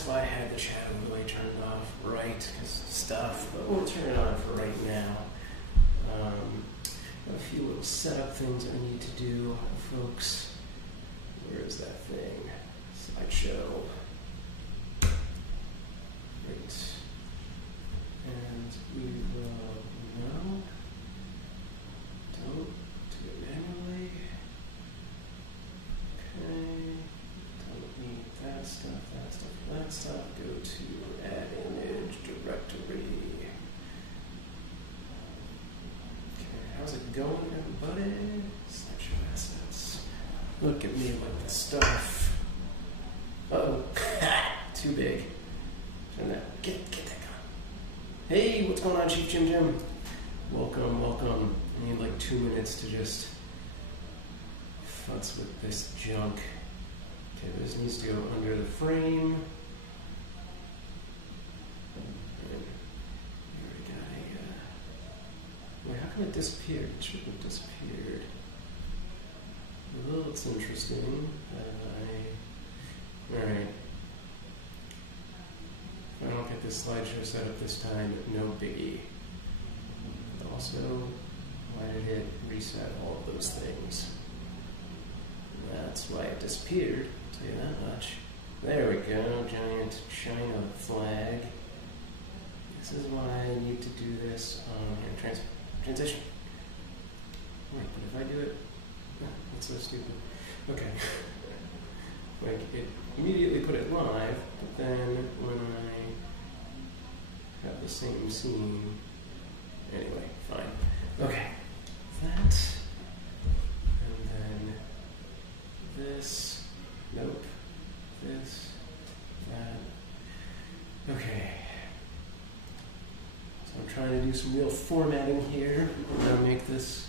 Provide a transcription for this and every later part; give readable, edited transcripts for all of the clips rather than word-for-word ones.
that's why I had the shadow overlay turned off, right? Because stuff, but we'll turn it on for right now. Got a few little setup things I need to do, folks. Where is that thing? Slideshow. Great. And we will, no, don't do it manually. Okay, don't need that stuff, that stuff, that stuff. Go to add image directory. Okay, how's it going, everybody? Slideshow assets. Look at me like the stuff. Uh-oh, too big. Turn that, get that gone. Hey, what's going on, Chief Jim? Welcome, welcome. I need like 2 minutes to just futz with this junk. Okay, this needs to go under the frame. And here we go. Wait, how come it disappeared? It shouldn't have disappeared. Well, that's interesting. Alright. If I don't get this slideshow set up this time, no biggie. Also, why did it reset all of those things? That's why it disappeared, I'll tell you that much. There we go, giant China flag. This is why I need to do this on transition. Wait, but if I do it, that's so stupid. Okay. Like, it immediately put it live, but then when I have the same scene, anyway, fine. Okay, that, and then this, nope, this, that, okay. So I'm trying to do some real formatting here. I'm going to make this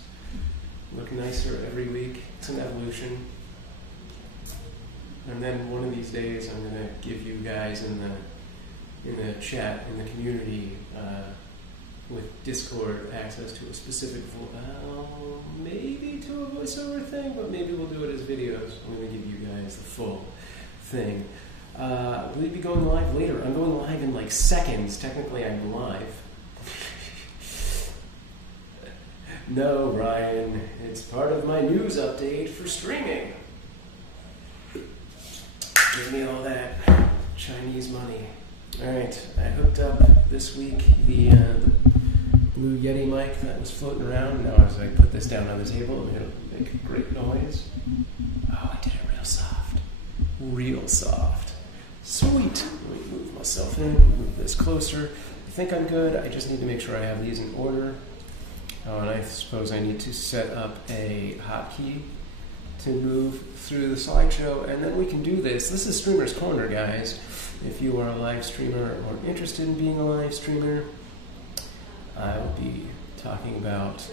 look nicer every week. It's an evolution. And then one of these days I'm going to give you guys in the chat, in the community, with Discord access to a specific, maybe to a voiceover thing, but maybe we'll do it as videos. I'm going to give you guys the full thing. Will you be going live later? I'm going live in like seconds. Technically I'm live. No, Ryan, it's part of my news update for streaming. Give me all that Chinese money. Alright, I hooked up this week the Blue Yeti mic that was floating around. Now as I put this down on the table, it'll make a great noise. Oh, I did it real soft. Real soft. Sweet. Let me move myself in, move this closer. I think I'm good. I just need to make sure I have these in order. Oh, and I suppose I need to set up a hotkey to move through the slideshow, and then we can do this. This is Streamer's Corner, guys. If you are a live streamer or interested in being a live streamer, I will be talking about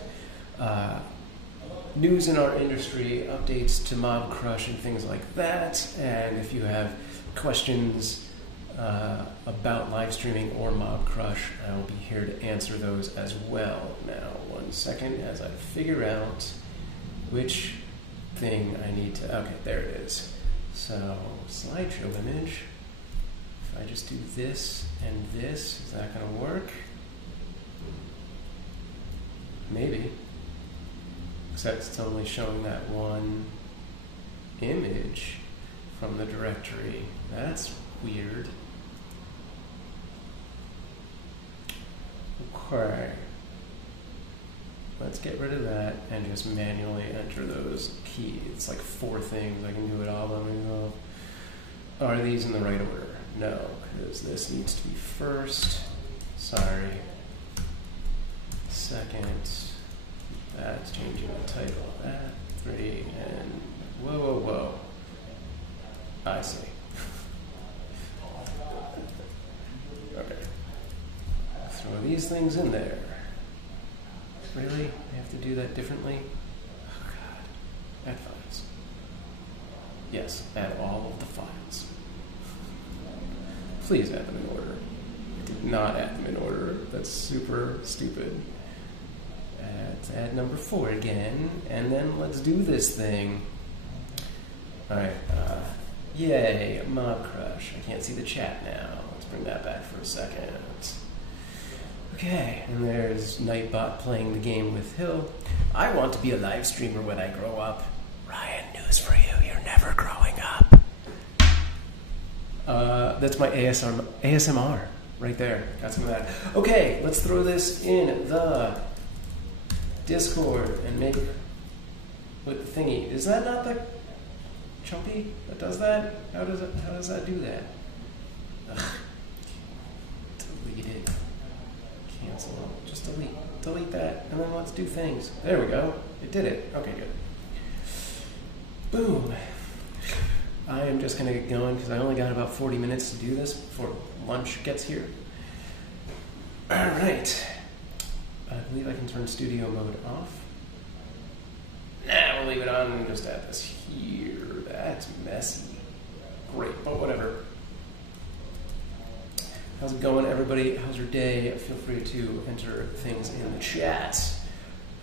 news in our industry, updates to Mobcrush and things like that. And if you have questions about live streaming or Mobcrush, I will be here to answer those as well. Now, 1 second as I figure out which thing I need to, okay, there it is. So, slideshow image. If I just do this and this, is that going to work? Maybe. Except it's only showing that one image from the directory. That's weird. Okay. Let's get rid of that and just manually enter those keys. It's like 4 things. I can do it all. Let me go. Are these in the right order? No, because this needs to be first. Sorry. Second. That's changing the title of that. 3 and whoa. I see. Okay. Throw these things in there. Really? I have to do that differently? Oh god. Add files. Yes, add all of the files. Please add them in order. I did not add them in order. That's super stupid. Let's add number 4 again, and then let's do this thing. Alright, Yay, Mobcrush. I can't see the chat now. Let's bring that back for a second. Okay, and there's Nightbot playing the game with Hill. I want to be a live streamer when I grow up. Ryan, news for you. You're never growing up. That's my ASMR right there. Got some of that. Okay, let's throw this in the Discord and make with the thingy. Is that not the Chumpy that does that? How does that do that? Ugh. Delete it. Cancel it. Just delete that, and then let's do things. There we go. It did it. Okay, good. Boom. I am just going to get going because I only got about 40 minutes to do this before lunch gets here. All right. I believe I can turn studio mode off. Nah, we'll leave it on and just add this here. That's messy. Great, but whatever. How's it going, everybody? How's your day? Feel free to enter things in the chat.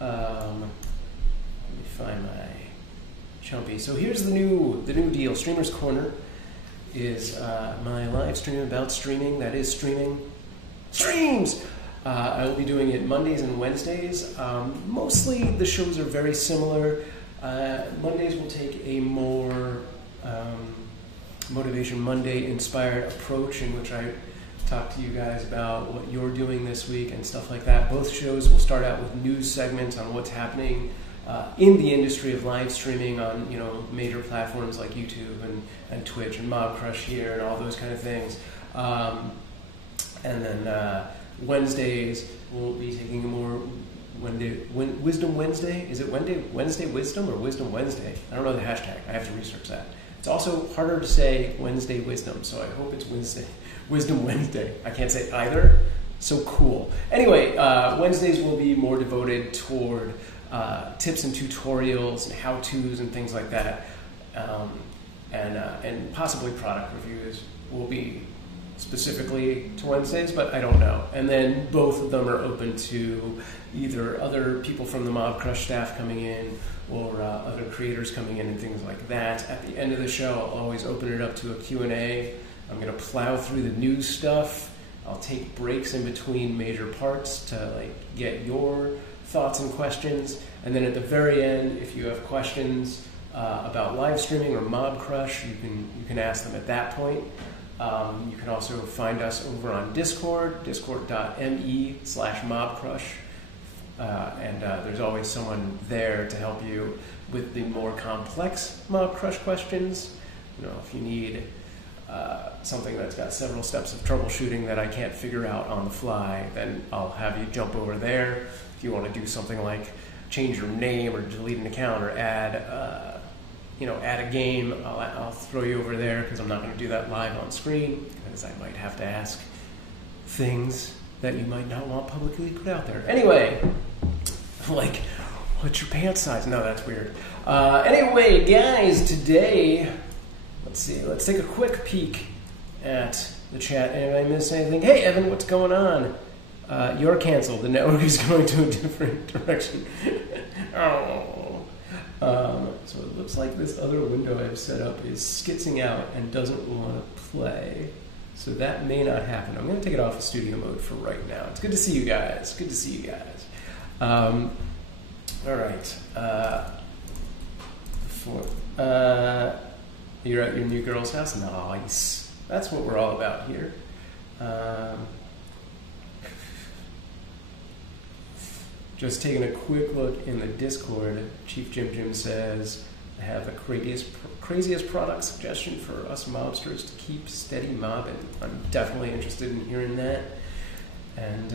Let me find my Chumpy. So here's the new deal. Streamer's Corner is my live stream about streaming. That is streaming. Streams! I will be doing it Mondays and Wednesdays. Mostly the shows are very similar. Mondays will take a more Motivation Monday inspired approach in which I talk to you guys about what you're doing this week and stuff like that. Both shows will start out with news segments on what's happening in the industry of live streaming on major platforms like YouTube and Twitch and Mobcrush here and all those kind of things. And then Wednesdays we'll be taking a more Wisdom Wednesday. Is it Wednesday Wisdom or Wisdom Wednesday? I don't know the hashtag. I have to research that. It's also harder to say Wednesday Wisdom, so I hope it's Wisdom Wednesday. I can't say either. So cool. Anyway, Wednesdays will be more devoted toward tips and tutorials and how-tos and things like that, and possibly product reviews will be specifically to Wednesdays, but I don't know. And then both of them are open to either other people from the Mobcrush staff coming in or other creators coming in and things like that. At the end of the show, I'll always open it up to a Q&A. I'm going to plow through the news stuff. I'll take breaks in between major parts to get your thoughts and questions. And then at the very end, if you have questions about live streaming or Mobcrush, you can ask them at that point. You can also find us over on Discord, discord.me/Mobcrush. And there's always someone there to help you with the more complex Mobcrush questions. If you need something that's got several steps of troubleshooting that I can't figure out on the fly, then I'll have you jump over there. If you want to do something like change your name or delete an account or add a game, I'll throw you over there because I'm not going to do that live on screen because I might have to ask things that you might not want publicly put out there. Anyway, what's your pants size? No, that's weird. Anyway, guys, today, let's see. Let's take a quick peek at the chat. Anybody miss anything? Hey, Evan, what's going on? You're canceled. The network is going to a different direction. So it looks like this other window I've set up is skitzing out and doesn't want to play. So that may not happen. I'm going to take it off of studio mode for right now. It's good to see you guys. Good to see you guys. All right. You're at your new girl's house? Nice. That's what we're all about here. Just taking a quick look in the Discord, Chief Jim says, I have the craziest product suggestion for us mobsters to keep steady mobbing. I'm definitely interested in hearing that. And,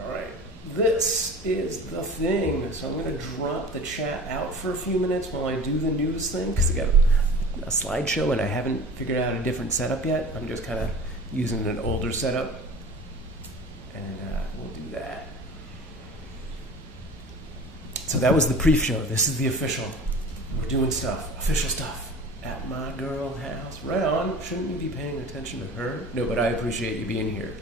all right, this is the thing. So I'm going to drop the chat out for a few minutes while I do the news thing, because I got a slideshow and I haven't figured out a different setup yet. I'm just kind of using an older setup, and we'll do that. So that was the pre-show. This is the official. We're doing stuff, official stuff, at my girl house. Right on. Shouldn't you be paying attention to her? No, but I appreciate you being here.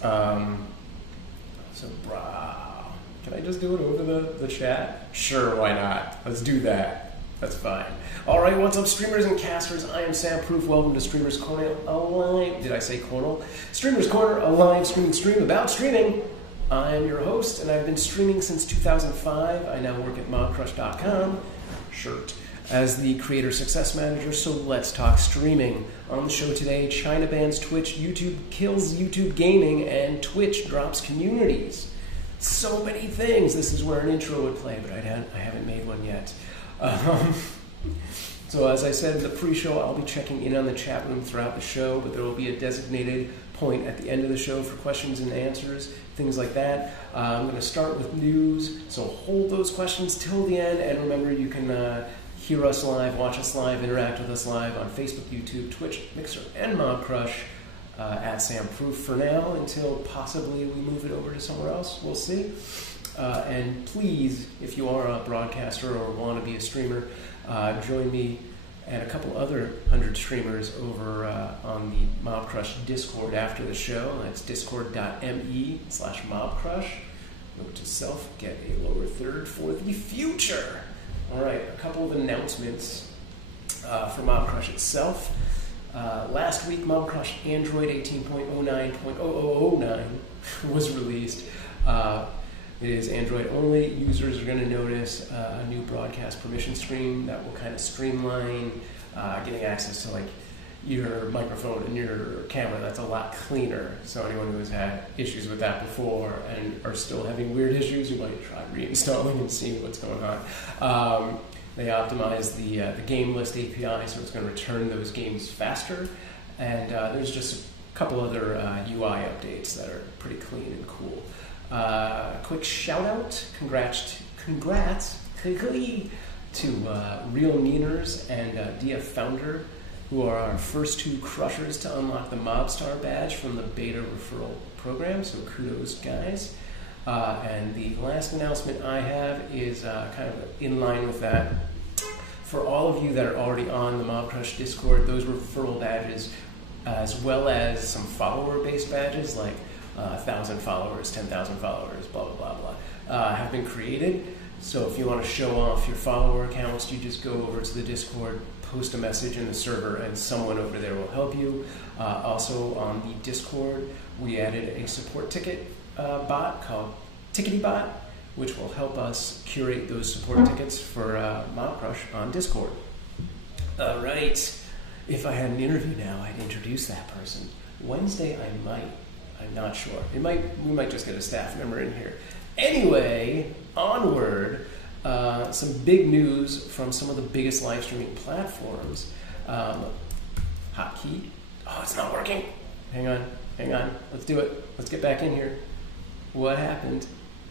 So, brah. Can I just do it over the chat? Sure, why not? Let's do that. That's fine. All right, what's up, streamers and casters? I am SamProof. Welcome to Streamers Corner, a live. Did I say corner? Streamers Corner, a live streaming stream about streaming. I'm your host, and I've been streaming since 2005. I now work at Mobcrush.com. Shirt. As the Creator Success Manager, so let's talk streaming. On the show today, China bans Twitch, YouTube kills YouTube gaming, and Twitch drops communities. So many things. This is where an intro would play, but I haven't made one yet. So as I said in the pre-show, I'll be checking in on the chat room throughout the show, but there will be a designated point at the end of the show for questions and answers, things like that. I'm going to start with news, so hold those questions till the end, and remember you can hear us live, watch us live, interact with us live on Facebook, YouTube, Twitch, Mixer, and Mobcrush at SamProof for now, until possibly we move it over to somewhere else. We'll see. And please, if you are a broadcaster or want to be a streamer, join me and a couple other 100 streamers over on the Mobcrush Discord after the show. That's discord.me/Mobcrush. Note to self, get a lower third for the future. All right, a couple of announcements for Mobcrush itself. Last week, Mobcrush Android 18.09.0009 was released. It is Android only. Users are going to notice a new broadcast permission screen that will kind of streamline getting access to like your microphone and your camera. That's a lot cleaner. So anyone who has had issues with that before and are still having weird issues, you might try reinstalling and seeing what's going on. They optimized the game list API, so it's going to return those games faster. And there's just a couple other UI updates that are pretty clean and cool. Quick shout out, congrats to Real Meaners and DF Founder, who are our first two crushers to unlock the Mobstar badge from the beta referral program, so kudos guys. And the last announcement I have is kind of in line with that. For all of you that are already on the Mobcrush Discord, those referral badges, as well as some follower-based badges like 1,000 followers, 10,000 followers, blah, blah, blah, blah, have been created. So if you want to show off your follower accounts, you just go over to the Discord, post a message in the server, and someone over there will help you. Also on the Discord, we added a support ticket bot called Tickety-Bot, which will help us curate those support tickets for Mobcrush on Discord. All right. If I had an interview now, I'd introduce that person. Wednesday, I might. I'm not sure. We might just get a staff member in here. Anyway, onward. Some big news from some of the biggest live streaming platforms. Hotkey. Oh, it's not working. Hang on. Let's do it. Let's get back in here. What happened?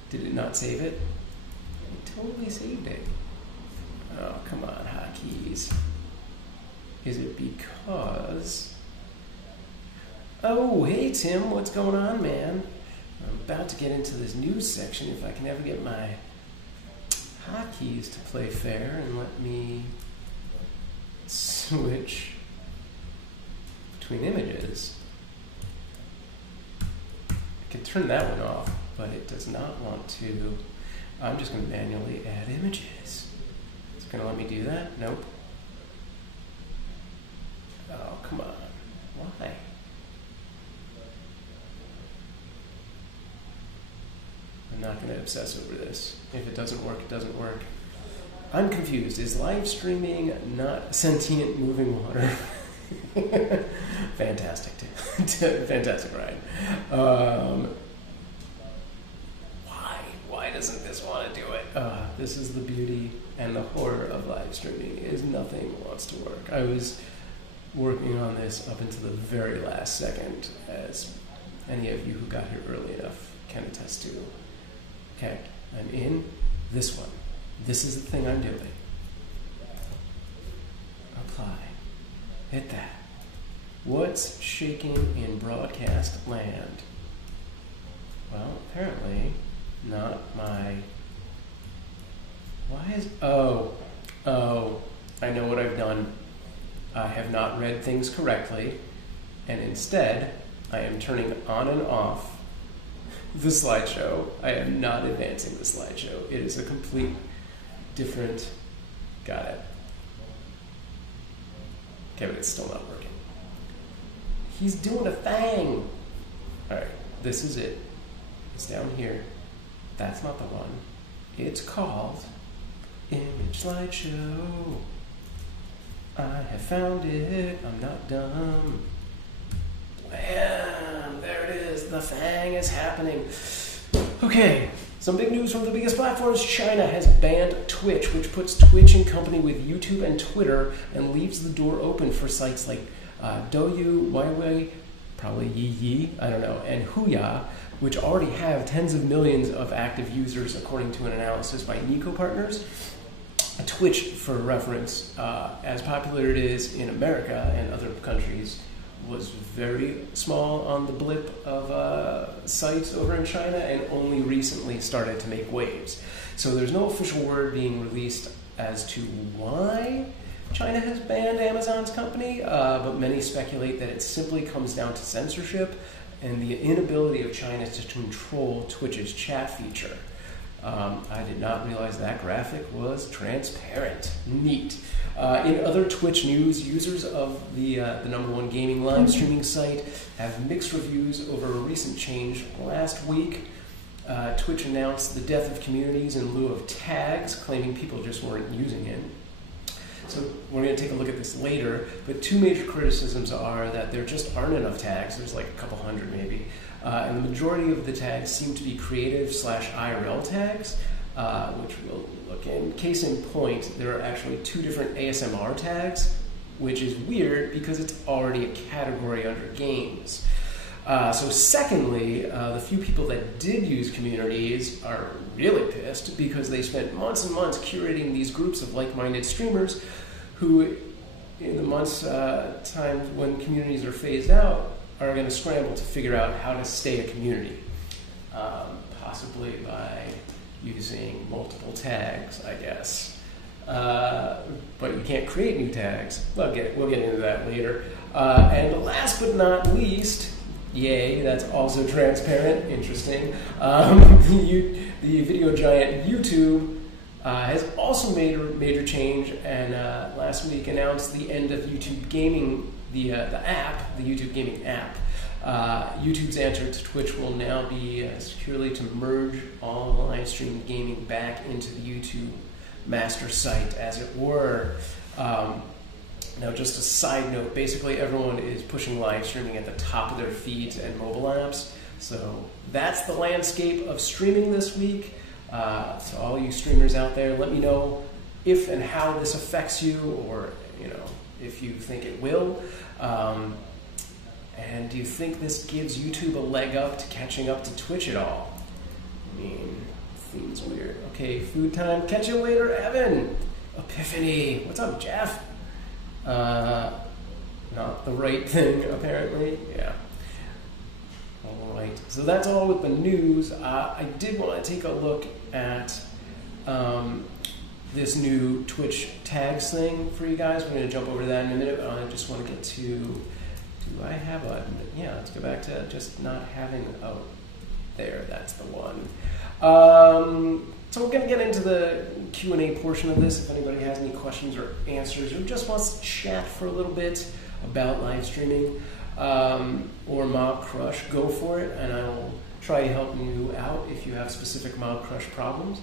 Did it not save it? It totally saved it. Oh, come on, hotkeys. Is it because... Oh, hey Tim, what's going on, man? I'm about to get into this news section if I can ever get my hotkeys to play fair and let me switch between images. I can turn that one off, but it does not want to. I'm just going to manually add images. It's going to let me do that? Nope. Oh, come on. Why? I'm not going to obsess over this. If it doesn't work, it doesn't work. I'm confused. Is live streaming not sentient moving water? Fantastic. Fantastic, Ryan. Why doesn't this want to do it? This is the beauty and the horror of live streaming, is nothing wants to work. I was working on this up until the very last second, as any of you who got here early enough can attest to. Okay, I'm in this one. This is the thing I'm doing. Apply. Hit that. What's shaking in broadcast land? Well, apparently not my... Why is... Oh, I know what I've done. I have not read things correctly, and instead I am turning on and off the slideshow. I am not advancing the slideshow. It is a complete different... Got it. Okay, but it's still not working. He's doing a thing. All right, this is it. It's down here. That's not the one. It's called Image Slideshow. I have found it. I'm not dumb. Bam! There it is. The thing is happening. Okay, some big news from the biggest platforms. China has banned Twitch, which puts Twitch in company with YouTube and Twitter and leaves the door open for sites like Douyu, Weiwei, probably Yi, I don't know, and Huya, which already have tens of millions of active users, according to an analysis by Nico Partners. Twitch, for reference, as popular it is in America and other countries, was very small on the blip of sites over in China and only recently started to make waves. So there's no official word being released as to why China has banned Amazon's company, but many speculate that it simply comes down to censorship and the inability of China to control Twitch's chat feature. I did not realize that graphic was transparent. Neat. In other Twitch news, users of the #1 gaming live streaming site have mixed reviews over a recent change. Last week, Twitch announced the death of communities in lieu of tags, claiming people just weren't using it. So we're going to take a look at this later, but two major criticisms are that there just aren't enough tags. There's like a couple hundred maybe. And the majority of the tags seem to be creative/IRL tags, which we'll look in. Case in point, there are actually two different ASMR tags, which is weird because it's already a category under games. So secondly, the few people that did use communities are really pissed because they spent months and months curating these groups of like-minded streamers who, in the months' time when communities are phased out, are going to scramble to figure out how to stay a community, possibly by using multiple tags, I guess. But you can't create new tags. We'll get into that later. And last but not least, yay, that's also transparent, interesting. The video giant YouTube has also made a major change and last week announced the end of YouTube Gaming, the app, the YouTube Gaming app. YouTube's answer to Twitch will now be securely to merge all live stream gaming back into the YouTube master site, as it were. Now, just a side note, basically everyone is pushing live streaming at the top of their feeds and mobile apps. So that's the landscape of streaming this week. To all you streamers out there, let me know if and how this affects you, or if you think it will. And do you think this gives YouTube a leg up to catching up to Twitch at all? I mean, seems weird. Okay, food time. Catch you later, Evan. Epiphany. What's up, Jeff? Not the right thing, apparently. Yeah. All right. So that's all with the news. I did want to take a look at this new Twitch tags thing for you guys. We're going to jump over to that in a minute. I just want to get to, do I have a, yeah, let's go back to just not having, oh, there, that's the one. So we're going to get into the Q&A portion of this. If anybody has any questions or answers or just wants to chat for a little bit about live streaming or Mobcrush, go for it, and I will try helping you out if you have specific Mobcrush problems.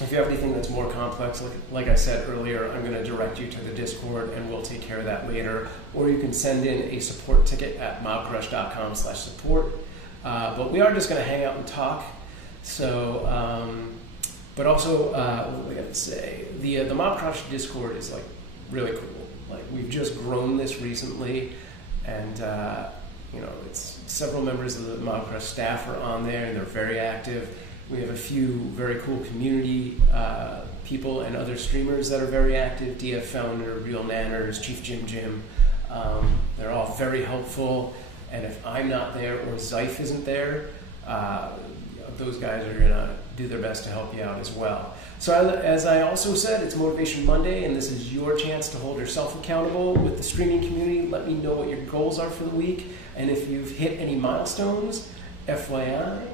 If you have anything that's more complex, like I said earlier, I'm going to direct you to the Discord and we'll take care of that later. Or you can send in a support ticket at mobcrush.com/support. But we are just going to hang out and talk. So, but also, what was I going to say? The Mobcrush Discord is like really cool. Like we've just grown this recently, and it's several members of the Mobcrush staff are on there, and they're very active. We have a few very cool community people and other streamers that are very active. DF Founder, Real Nanners, Chief Jim. They're all very helpful. And if I'm not there or Zyfe isn't there, those guys are going to do their best to help you out as well. So as I also said, it's Motivation Monday, and this is your chance to hold yourself accountable with the streaming community. Let me know what your goals are for the week, and if you've hit any milestones, FYI,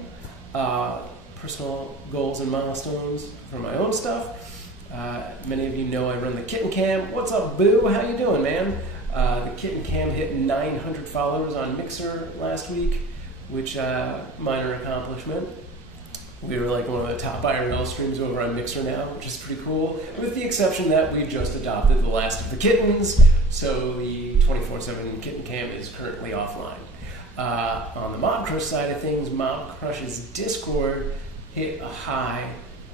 personal goals and milestones for my own stuff. Many of you know I run the Kitten Cam. What's up, Boo? How you doing, man? The Kitten Cam hit 900 followers on Mixer last week, which minor accomplishment. We were like one of the top IRL streams over on Mixer now, which is pretty cool, with the exception that we just adopted the last of the kittens, so the 24/7 Kitten Cam is currently offline. On the Mobcrush side of things, Mobcrush's Discord hit a high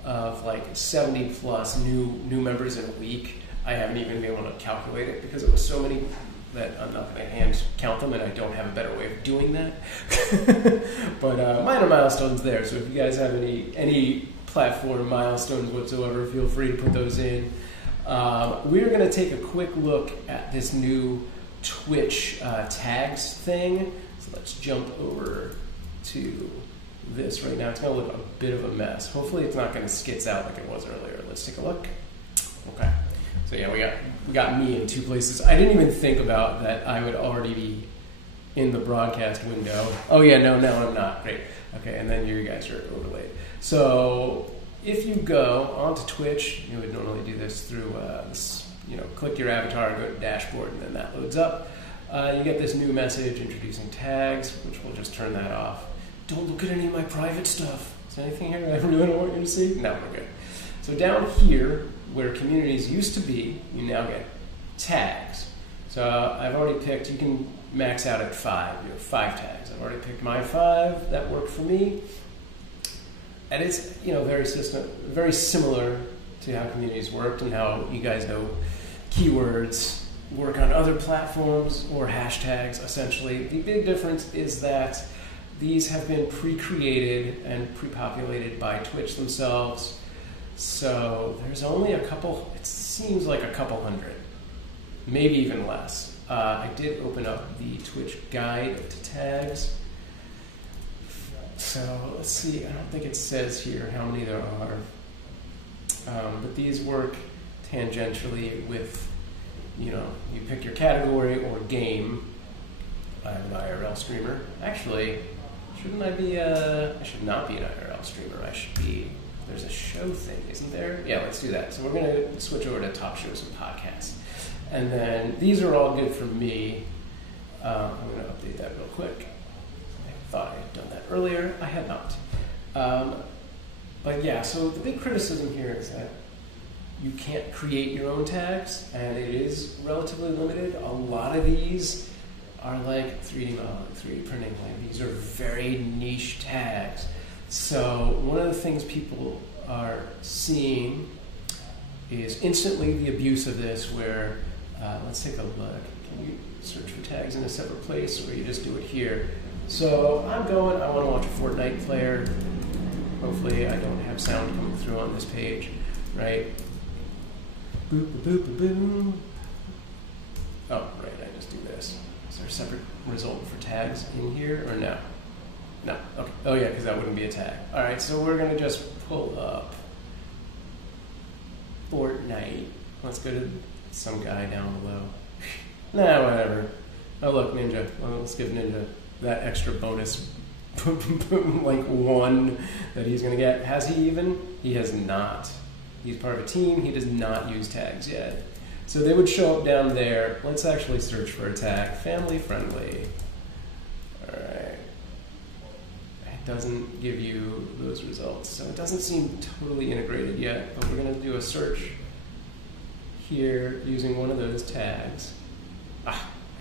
of like 70 plus new members in a week. I haven't even been able to calculate it because it was so many that I'm not going to hand count them, and I don't have a better way of doing that. But minor milestones there, so if you guys have any platform milestones whatsoever, feel free to put those in. We're going to take a quick look at this new Twitch tags thing. So let's jump over to this right now. It's going to look a bit of a mess. Hopefully it's not going to skits out like it was earlier. Let's take a look. Okay. So yeah, we got me in two places. I didn't even think about that I would already be in the broadcast window. Oh yeah, no, I'm not. Great. Okay, and then you guys are overlaid. So if you go onto Twitch, you would normally do this through, click your avatar, go to dashboard, and then that loads up. You get this new message introducing tags, which we'll just turn that off. Don't look at any of my private stuff. Is there anything here I really don't want you to see? No, we're good. So down here, where communities used to be, you now get tags. So I've already picked, you can max out at 5. You have 5 tags. I've already picked my 5. That worked for me. And it's very similar to how communities worked and how you guys know keywords work on other platforms or hashtags, essentially. The big difference is that these have been pre-created and pre-populated by Twitch themselves. So there's only a couple, it seems like a couple hundred, maybe even less. I did open up the Twitch guide to tags. So let's see, I don't think it says here how many there are. But these work tangentially with, you pick your category or game. I'm an IRL streamer. Actually, I should not be an IRL streamer. I should be, there's a show thing, isn't there? Yeah, let's do that. So we're going to switch over to top shows and podcasts. And then these are all good for me. I'm going to update that real quick. I thought I had done that earlier. I had not. But yeah, so the big criticism here is that you can't create your own tags, and it is relatively limited. A lot of these are like 3D modeling, 3D printing. Like, these are very niche tags. So one of the things people are seeing is instantly the abuse of this where, let's take a look. Can you search for tags in a separate place, or you just do it here? So I want to watch a Fortnite player. Hopefully I don't have sound coming through on this page, right? Boop, boop, boop, boop. Oh, right, I just do this. Is there a separate result for tags in here, or no? No, okay. Oh yeah, because that wouldn't be a tag. All right, so we're gonna just pull up Fortnite. Let's go to some guy down below. Nah, whatever. Oh look, Ninja. Well, let's give Ninja that extra bonus, like 1 that he's gonna get. Has he even? He has not. He's part of a team. He does not use tags yet. So they would show up down there. Let's actually search for a tag. Family friendly. All right. It doesn't give you those results. So it doesn't seem totally integrated yet, but we're going to do a search here using one of those tags. I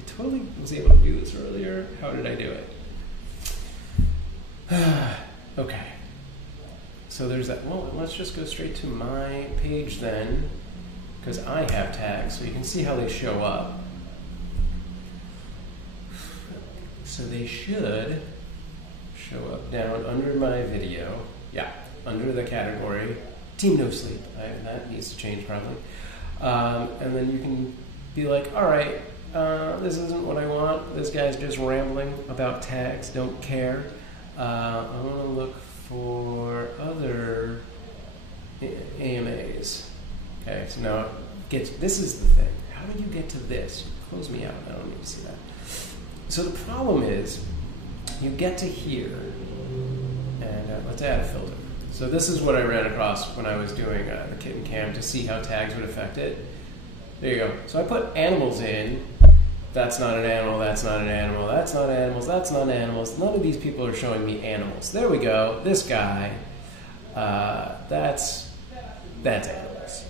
totally was able to do this earlier. How did I do it? Okay. So there's that. Well, let's just go straight to my page then, because I have tags, so you can see how they show up. So they should show up down under my video. Yeah, under the category Team No Sleep. That needs to change probably. And then you can be like, all right, this isn't what I want. This guy's just rambling about tags, don't care. I want to look for other AMAs. Okay, so now this is the thing. How did you get to this? Close me out. I don't need to see that. So the problem is, you get to here, and let's add a filter. So this is what I ran across when I was doing the kitten cam to see how tags would affect it. There you go. So I put animals in. That's not an animal, that's not an animal, that's not animals, that's not animals. None of these people are showing me animals. There we go. This guy, that's animals.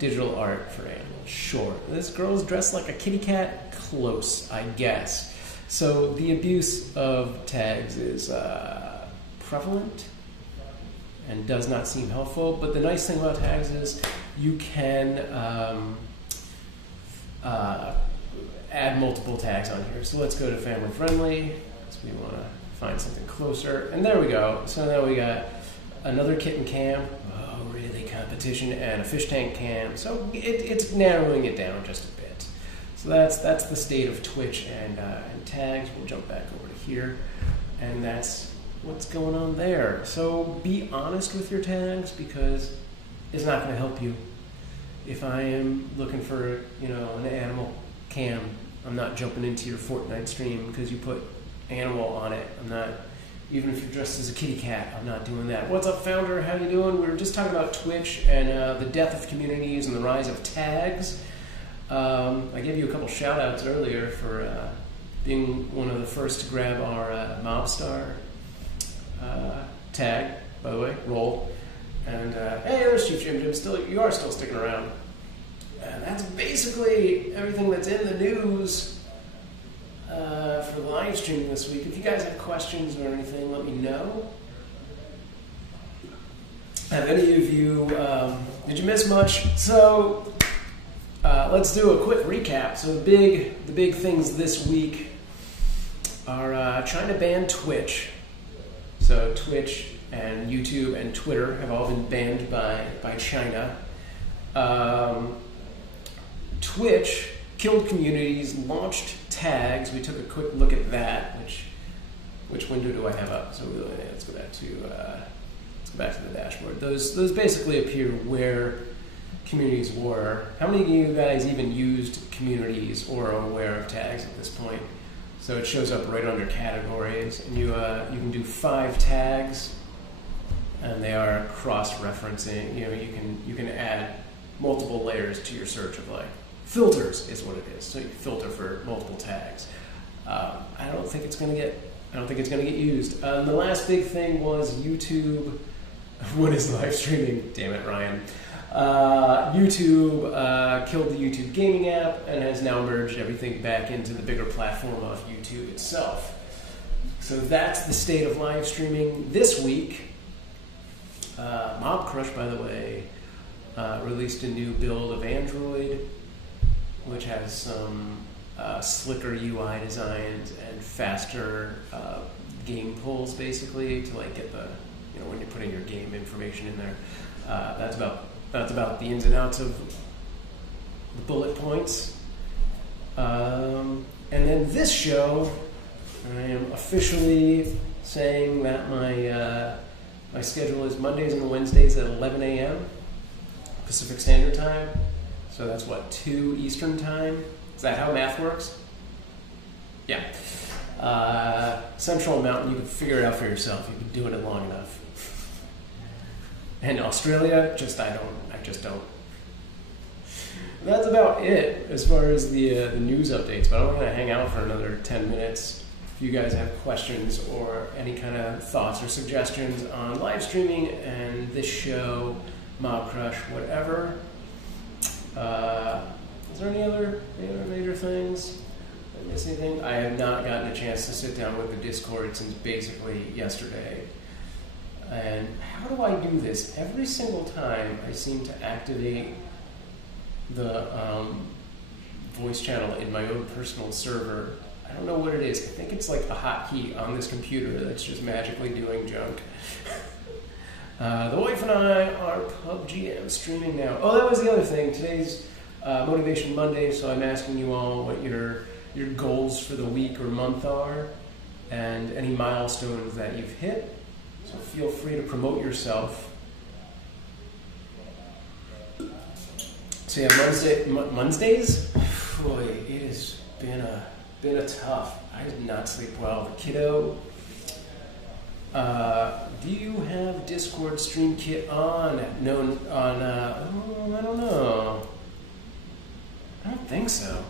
Digital art for animals. Sure. This girl's dressed like a kitty cat. Close, I guess. So the abuse of tags is prevalent and does not seem helpful. But the nice thing about tags is you can add multiple tags on here. So let's go to family friendly. So we want to find something closer. And there we go. So now we got another kitten cam. Oh, really? Competition and a fish tank cam. So it's narrowing it down just a bit. So that's the state of Twitch and tags. We'll jump back over to here. And that's what's going on there. So be honest with your tags because it's not going to help you. If I am looking for, an animal cam, I'm not jumping into your Fortnite stream because you put animal on it. I'm not, even if you're dressed as a kitty cat, I'm not doing that. What's up, founder? How you doing? We were just talking about Twitch and the death of communities and the rise of tags. I gave you a couple shout outs earlier for being one of the first to grab our Mobstar tag, by the way, roll. And hey, there's Chief Jim. You are still sticking around. And that's basically everything that's in the news for live streaming this week. If you guys have questions or anything, let me know. Have any of you, did you miss much? So let's do a quick recap. So the big things this week are trying to ban Twitch. So Twitch and YouTube and Twitter have all been banned by China. Twitch killed communities, launched tags. We took a quick look at that. Which window do I have up? So let's go back to the dashboard. Those basically appear where communities were. How many of you guys even used communities or are aware of tags at this point? So it shows up right under categories, and you can do 5 tags, and they are cross-referencing. You can add multiple layers to your search of filters is what it is. So you filter for multiple tags. I don't think it's going to get used. The last big thing was YouTube. What is live streaming? Damn it, Ryan. YouTube killed the YouTube gaming app and has now merged everything back into the bigger platform of YouTube itself. So that's the state of live streaming this week. Mobcrush, by the way, released a new build of Android, which has some slicker UI designs and faster game pulls, basically, to get the when you're putting your game information in there. That's about the ins and outs of the bullet points. And then this show, I am officially saying that my schedule is Mondays and Wednesdays at 11 a.m. Pacific Standard Time. So that's 2 Eastern Time? Is that how math works? Yeah. Central Mountain, you can figure it out for yourself. You've been doing it long enough. And Australia, I just don't. That's about it as far as the news updates, but I'm going to hang out for another 10 minutes. If you guys have questions or any kind of thoughts or suggestions on live streaming and this show, Mobcrush, whatever. Is there any other major things? Did I miss anything? I have not gotten a chance to sit down with the Discord since basically yesterday. And how do I do this? Every single time I seem to activate the voice channel in my own personal server. I don't know what it is. I think it's like a hotkey on this computer that's just magically doing junk. The wife and I are PUBG streaming now. Oh, that was the other thing. Today's Motivation Monday, so I'm asking you all what your goals for the week or month are and any milestones that you've hit. So feel free to promote yourself. So yeah, Mondays? Boy, it has been a tough. I did not sleep well. The kiddo Do you have Discord Stream Kit on? No, on, I don't know. I don't think so.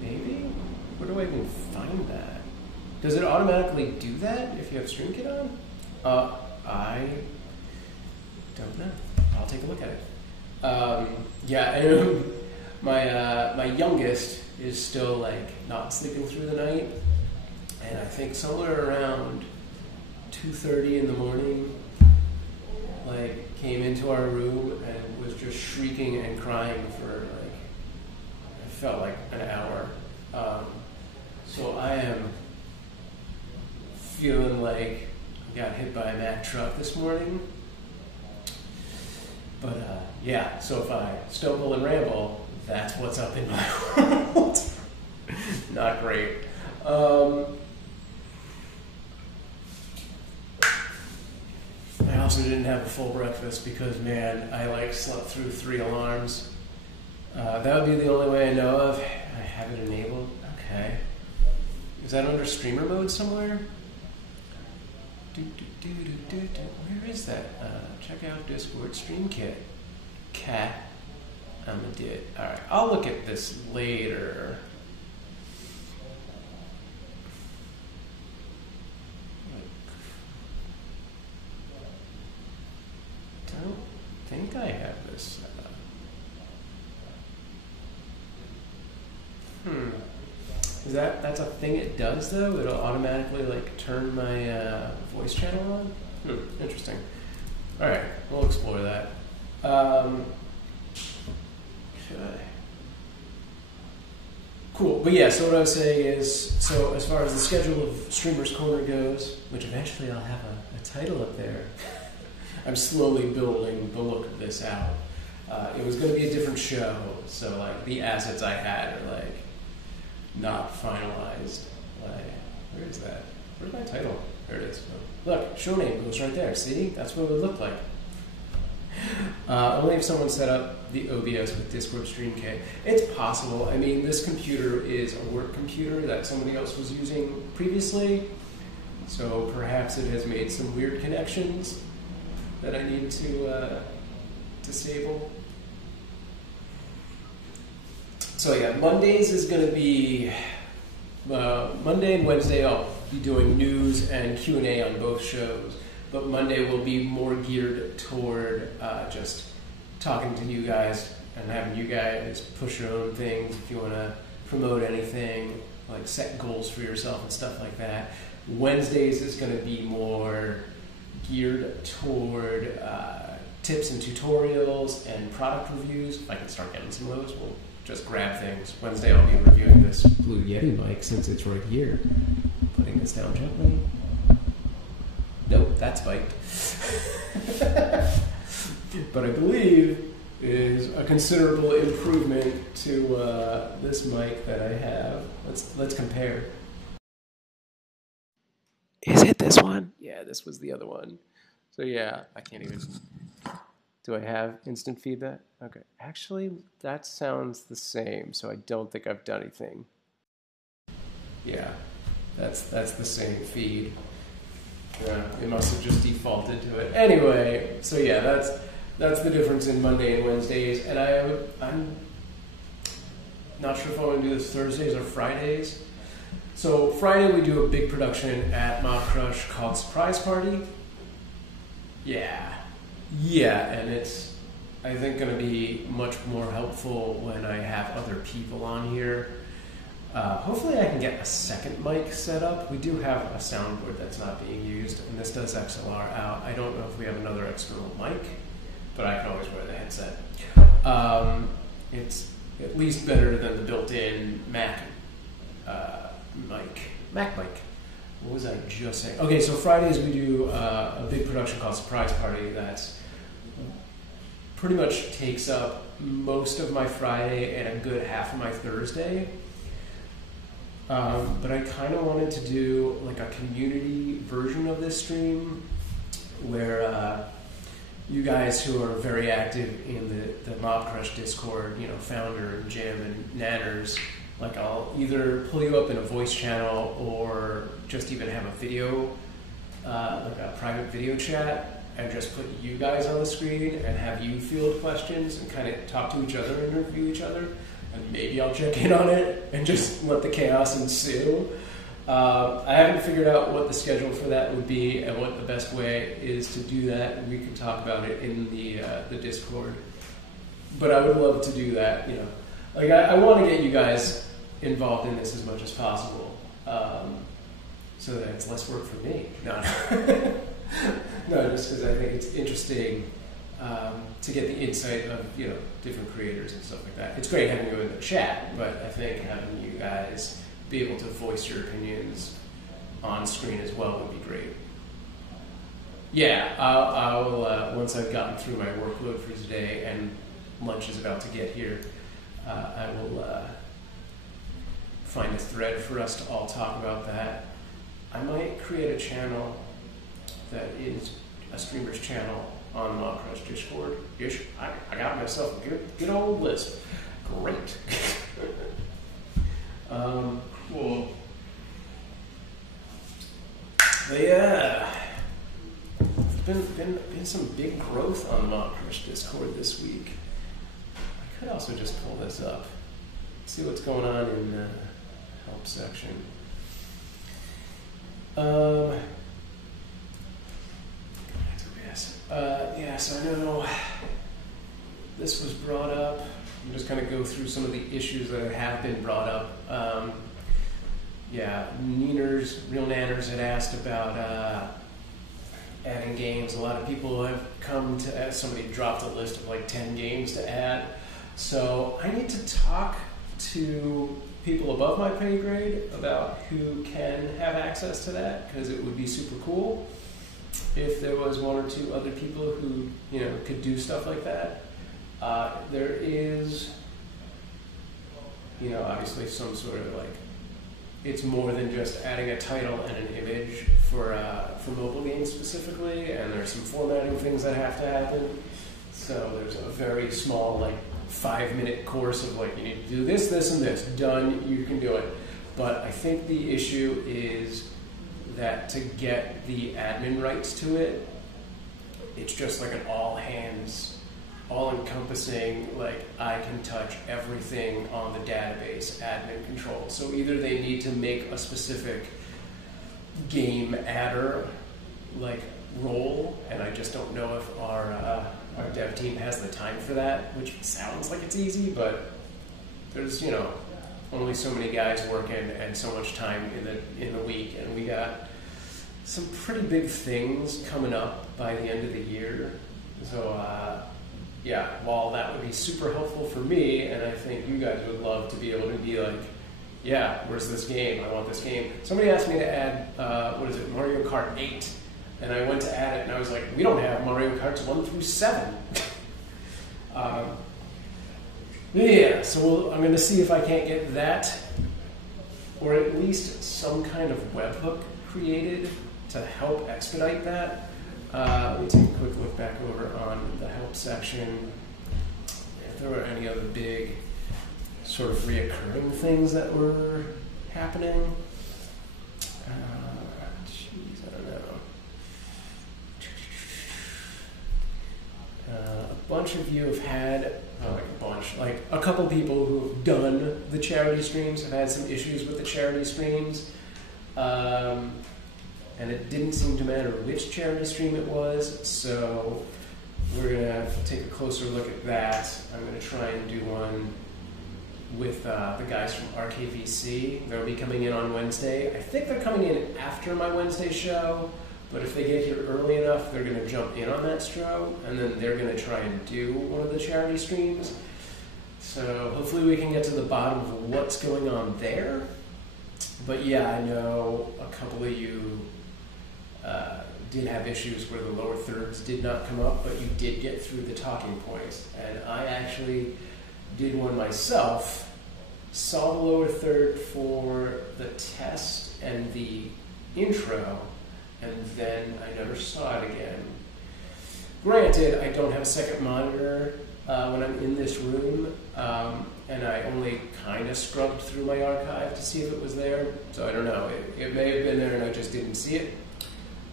Maybe? Where do I even find that? Does it automatically do that if you have Stream Kit on? I don't know. I'll take a look at it. Yeah, and my youngest is still like not sleeping through the night, and I think somewhere around 2:30 in the morning, like came into our room and was just shrieking and crying for like, it felt like an hour. So I am feeling like I got hit by a Mack truck this morning. But yeah, so if I stumble and ramble, that's what's up in my world. Not great. I also didn't have a full breakfast because, man, I like slept through 3 alarms. That would be the only way I know of. I have it enabled. Okay. Is that under streamer mode somewhere? Where is that? Check out Discord Stream Kit. Cat. I'm a did. Alright, I'll look at this later. I don't think I have this set up. Is that's a thing it does though? It'll automatically like turn my voice channel on? Interesting. Alright, we'll explore that. Cool, but yeah, so what I was saying is, so as far as the schedule of Streamer's Corner goes, which eventually I'll have a title up there, I'm slowly building the look of this out. It was going to be a different show, so like the assets I had are like not finalized. Like, where is that? Where's my title? There it is. Look, show name goes right there. See? That's what it would look like. Only if someone set up the OBS with Discord Stream Kit. It's possible. I mean, this computer is a work computer that somebody else was using previously, so perhaps it has made some weird connections that I need to disable. So yeah, Mondays is going to be Monday and Wednesday. I'll be doing news and Q&A on both shows. But Monday will be more geared toward just talking to you guys and having you guys push your own things if you want to promote anything, like set goals for yourself and stuff like that. Wednesdays is going to be more geared toward tips and tutorials and product reviews. If I can start getting some of those, we'll just grab things. Wednesday I'll be reviewing this Blue Yeti mic since it's right here. Putting this down gently. Nope, that's spiked. But I believe is a considerable improvement to this mic that I have. Let's compare. Is it this one? Yeah, this was the other one. So yeah, I can't even. Do I have instant feedback? Okay, actually, that sounds the same. So I don't think I've done anything. Yeah, that's the same feed. Yeah, it must have just defaulted to it. Anyway, so yeah, that's the difference in Monday and Wednesdays. And I'm not sure if I want to do this Thursdays or Fridays. So Friday we do a big production at Mobcrush called Surprise Party. Yeah, and it's, I think, going to be much more helpful when I have other people on here. Hopefully I can get a second mic set up. We do have a soundboard that's not being used, and this does XLR out. I don't know if we have another external mic, but I can always wear the headset. It's at least better than the built-in Mac mic. What was I just saying? Okay, so Fridays we do a big production called Surprise Party that's pretty much takes up most of my Friday and a good half of my Thursday. But I kind of wanted to do like a community version of this stream where you guys who are very active in the Mobcrush Discord, you know, Founder and Jim and Nanners, Like I'll either pull you up in a voice channel or just even have a video, like a private video chat, and just put you guys on the screen and have you field questions and kind of talk to each other and interview each other. And maybe I'll check in on it and just let the chaos ensue. I haven't figured out what the schedule for that would be and what the best way is to do that. We can talk about it in the Discord. But I would love to do that, you know. Like I want to get you guys involved in this as much as possible, so that it's less work for me. No, no, just because I think it's interesting to get the insight of, you know, different creators and stuff like that. It's great having you in the chat, but I think having you guys be able to voice your opinions on screen as well would be great. Yeah, I'll once I've gotten through my workload for today and lunch is about to get here, I will find a thread for us to all talk about that. I might create a channel that is a streamer's channel on Mobcrush Discord. I got myself a good old list. Great. Cool. But yeah, been some big growth on Mobcrush Discord this week. I could also just pull this up, see what's going on in the help section. Yeah, so I know this was brought up. I'm just going to go through some of the issues that have been brought up. Yeah, Real Nanners had asked about adding games. A lot of people have come to add, somebody dropped a list of like 10 games to add. So I need to talk to people above my pay grade about who can have access to that, because it would be super cool if there was one or two other people who, you know, could do stuff like that. There is, you know, obviously some sort of like, it's more than just adding a title and an image for mobile games specifically, and there's some formatting things that have to happen. So there's a very small, like, 5-minute course of like, you need to do this, this, and this. Done, you can do it. But I think the issue is that to get the admin rights to it, it's just like an all-hands, all-encompassing, like, I can touch everything on the database admin control. So either they need to make a specific game adder, like, role, and I just don't know if our dev team has the time for that, which sounds like it's easy, but there's, you know, only so many guys working and so much time in the week, and we got some pretty big things coming up by the end of the year. So yeah, while that would be super helpful for me, and I think you guys would love to be able to be like, yeah, where's this game? I want this game. Somebody asked me to add, Mario Kart 8. And I went to add it, and I was like, we don't have Mario Karts 1 through 7. Yeah, so I'm going to see if I can't get that, or at least some kind of webhook created to help expedite that. Let me take a quick look back over on the help section. If there were any other big sort of reoccurring things that were happening. A bunch of you have had, like a couple people who've done the charity streams have had some issues with the charity streams. And it didn't seem to matter which charity stream it was, so we're going to take a closer look at that. I'm going to try and do one with the guys from RKVC. They'll be coming in on Wednesday. I think they're coming in after my Wednesday show. But if they get here early enough, they're going to jump in on that show, and then they're going to try and do one of the charity streams. So hopefully we can get to the bottom of what's going on there. But yeah, I know a couple of you did have issues where the lower thirds did not come up, but you did get through the talking points. And I actually did one myself, saw the lower third for the test and the intro, and then I never saw it again. Granted, I don't have a second monitor, when I'm in this room, and I only kind of scrubbed through my archive to see if it was there. So I don't know. It may have been there and I just didn't see it.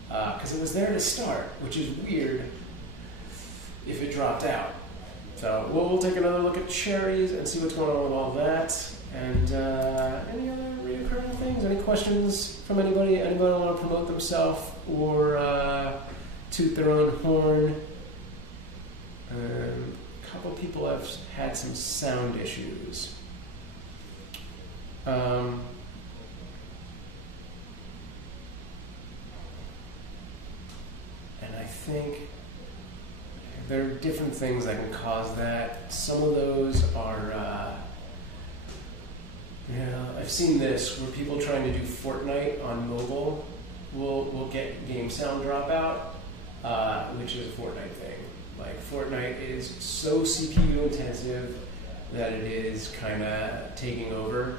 Because it was there to start, which is weird if it dropped out. So we'll take another look at cherries and see what's going on with all that. And any other reoccurring things? Any questions from anybody? Anybody want to promote themselves or toot their own horn? A couple people have had some sound issues. And I think there are different things that can cause that. Some of those are, I've seen this where people trying to do Fortnite on mobile will get game sound dropout, which is a Fortnite thing. Like, Fortnite is so CPU intensive that it is kind of taking over.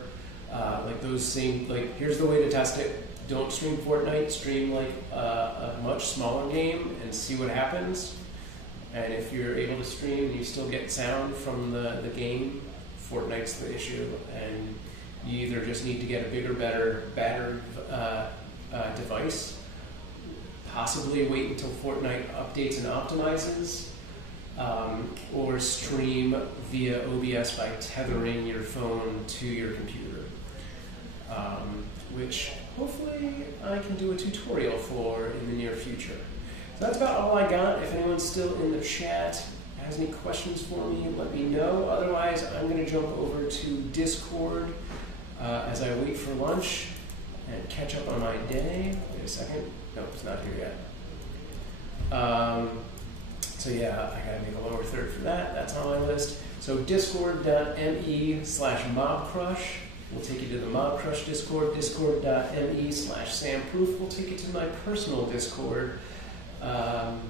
Here's the way to test it. Don't stream Fortnite, stream like a much smaller game and see what happens. And if you're able to stream and you still get sound from the game, Fortnite's the issue. And you either just need to get a bigger, better device, possibly wait until Fortnite updates and optimizes, or stream via OBS by tethering your phone to your computer, which hopefully I can do a tutorial for in the near future. So that's about all I got. If anyone's still in the chat, has any questions for me, let me know. Otherwise, I'm going to jump over to Discord as I wait for lunch and catch up on my day. Wait a second. Nope, it's not here yet. So yeah, I gotta make a lower third for that. That's on my list. So discord.me/Mobcrush will take you to the Mobcrush Discord. Discord.me/SamProof will take you to my personal Discord. And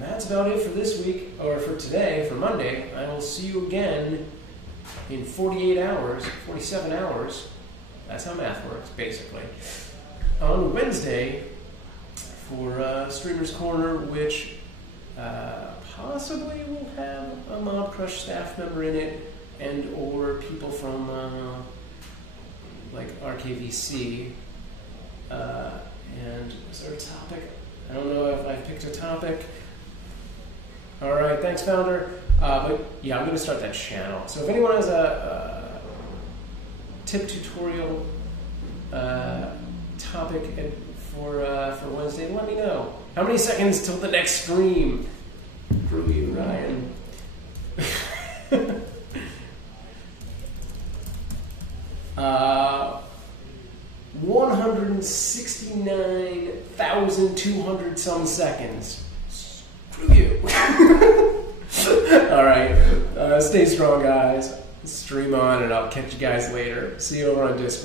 that's about it for this week, or for today, for Monday. I will see you again in 48 hours, 47 hours. That's how math works, basically. On Wednesday for Streamer's Corner, which possibly will have a Mobcrush staff member in it, and or people from like RKVC. And was there a topic? I don't know if I picked a topic. All right, thanks, Founder. But yeah, I'm going to start that channel. So if anyone has a tip tutorial topic for Wednesday, let me know. How many seconds till the next stream? Screw you, Ryan. 169,200 some seconds. Screw you. All right. Stay strong, guys. Stream on, and I'll catch you guys later. See you over on Discord.